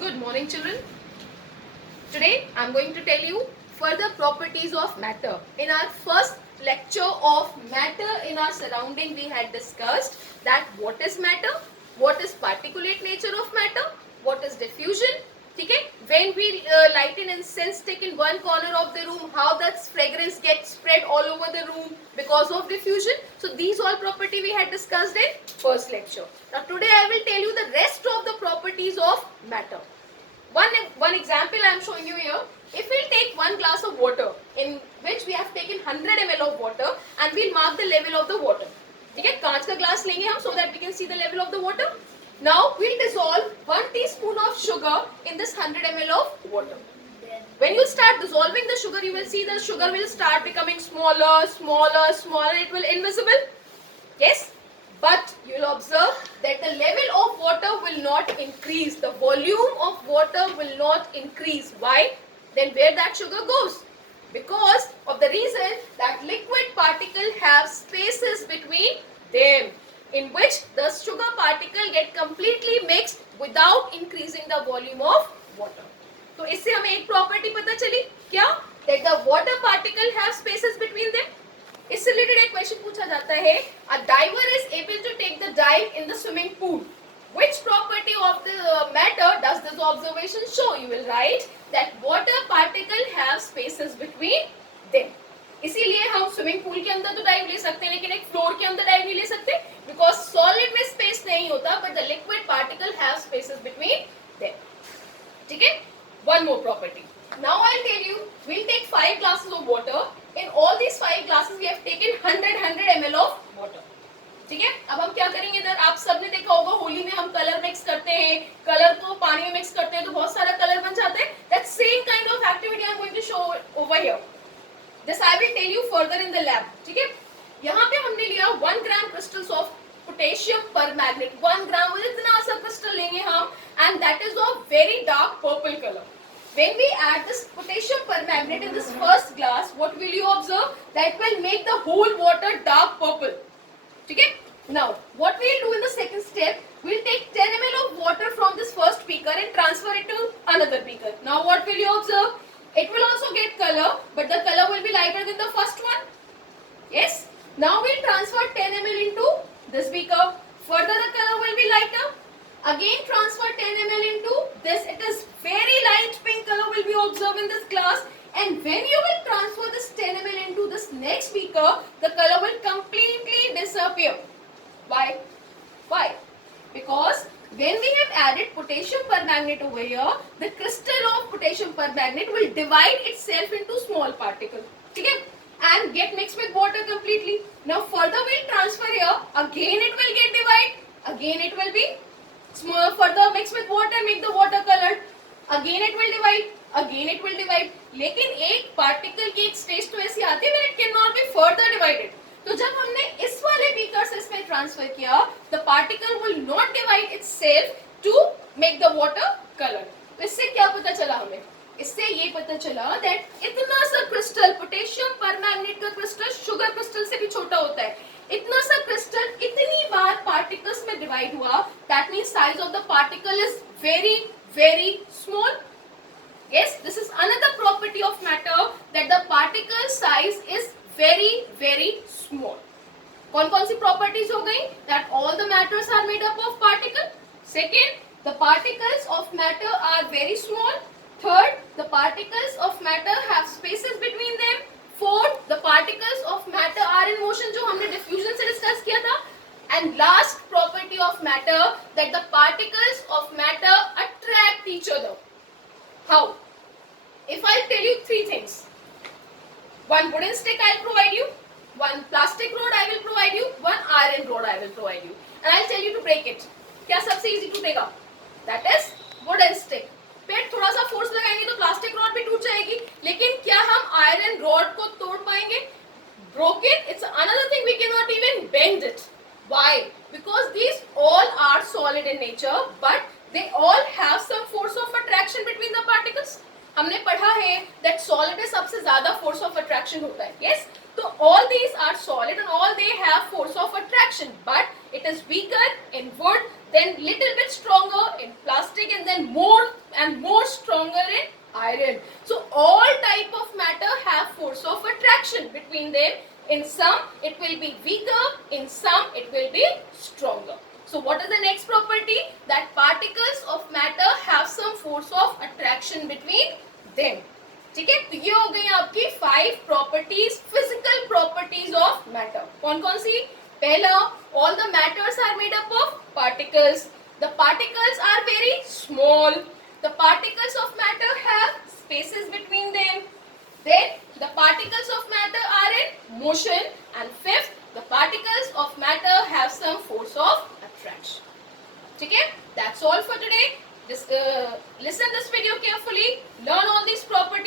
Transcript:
Good morning, children. Today I'm going to tell you further properties of matter. In our first lecture of matter in our surrounding, we had discussed that what is matter, what is particulate nature of matter, what is diffusion. Okay? When we light an incense stick in one corner of the room, how that fragrance gets spread all over the room because of diffusion. So these all property we had discussed in first lecture. Now today I will tell you the rest of the properties of matter. One example I am showing you here. If we'll take one glass of water in which we have taken 100 ml of water and we'll mark the level of the water. ठीक है, कांच का glass लेंगे हम so that we can see the level of the water. Now we'll dissolve 1 teaspoon of sugar in this 100 ml of water. When you start dissolving the sugar, you will see the sugar will start becoming smaller, smaller, smaller. It will invisible. Yes. But you will observe that the level of water will not increase. The volume of water will not increase. Why? Then where that sugar goes? Because of the reason that liquid particles have spaces between them in which the sugar particle get completely mixed without increasing the volume of water. तो इससे हमें एक property पता चली क्या? That the water particle have spaces between them. इससे related एक question पूछा जाता है a diver is able to take the dive in the swimming pool. Which property of the matter does this observation show? You will write that water particle have spaces between them. इसीलिए हम swimming pool के अंदर तो dive ले सकते हैं लेकिन एक फ्लोर के अंदर डाइव नहीं ले सकते बिकॉज सॉलिड में स्पेस नहीं होता but the liquid particle have spaces between them. ठीक है, one more property. Now I'll tell you, we'll take 5 glasses of water. In all these 5 glasses, we have taken 100 ml of water. ठीक है, अब हम क्या करेंगे इधर? आप सबने देखा होगा होली में हम कलर मिक्स करते हैं, कलर को पानी में मिक्स करते हैं तो बहुत सारा कलर बन जाता है. That same kind of activity I'm going to show over here. This I will tell you further in the lab. ठीक है, यहाँ पे हमने लिया 1 gram crystals of potassium permanganate. 1 gram इतना सा क्रिस्टल लेंगे हम and that is of very dark purple color. When we add this potassium permanganate in this first glass, what will you observe? That will make the whole water dark purple. Okay? Now, what we will do in the second step, we will take 10 ml of water from this first beaker and transfer it to another beaker. Now, what will you observe? It will also get color, but the color will be lighter than the first one. Yes? Now, we will transfer 10 ml into this beaker. Further, the color will be lighter. Again transfer 10 ml into this. It is very light pink color will be observed in this glass. And when you will transfer this 10 ml into this next beaker, the color will completely disappear. Why? Why? Because when we have added potassium permanganate over here, the crystal of potassium permanganate will divide itself into small particles. Okay? And get mixed with water completely. Now further we will transfer here. Again it will get divided. Again it will be small, further mix with water, make the water colored. Again it will divide. Again it will divide. लेकिन एक particle की एक stage तो ऐसी आती है when it cannot be further divided. तो जब हमने इस वाले बीकर से इसमें ट्रांसफर किया, the particle will not divide itself to make the water colored. तो इससे क्या पता चला हमें? इससे ये पता चला that इतना सा क्रिस्टल, पोटेशियम परमैंगनेट का क्रिस्टल शुगर क्रिस्टल से भी छोटा होता है. इतना सा क्रिस्टल इतनी बार पार्टिकल्स में डिवाइड हुआ, that means size of the particle is very very small. Yes, this is another property of matter that the particle size is very very small. कौन-कौन सी properties हो गई? That all the matters are made up of particle. Second, the particles of matter are very small. Third, the particles of matter have spaces between them. Fourth, the particles of matter are in motion, जो हमने diffusion से discuss किया था. And last property of matter that the particles of matter attract each other. How? If I tell you 3 things, one wooden stick I will provide you, one plastic rod I will provide you, one iron rod I will provide you, and I will tell you to break it. क्या सबसे easy टूटेगा? That is wooden stick. पेट थोड़ा सा force लगाएंगे तो plastic rod भी टूट जाएगी, लेकिन क्या हम आयरन रॉड को तोड़ पाएंगे? Broken, it's another thing we cannot even bend it. Why? Because these all are solid in nature, but they all have some force of attraction between the particles. हमने पढ़ा है that solid में सबसे ज़्यादा force of attraction होता है. Yes? तो all these are solid and all they have force of attraction, but it is weaker in wood, then little bit stronger in plastic, and then more and more stronger in iron. So all type of matter have force of attraction between them. In some it will be weaker, in some it will be stronger. So what is the next property? That particles of matter have some force of attraction between them. ठीक है, तो ये हो गई आपकी 5 properties, physical properties of matter. कौन कौन सी? पहला, all the matters are made up of particles. The particles are very small. The particles of matter have spaces between them. Then the particles of matter are in motion. And fifth, the particles of matter have some force of attraction. Okay, that's all for today. Just listen this video carefully, learn all these properties.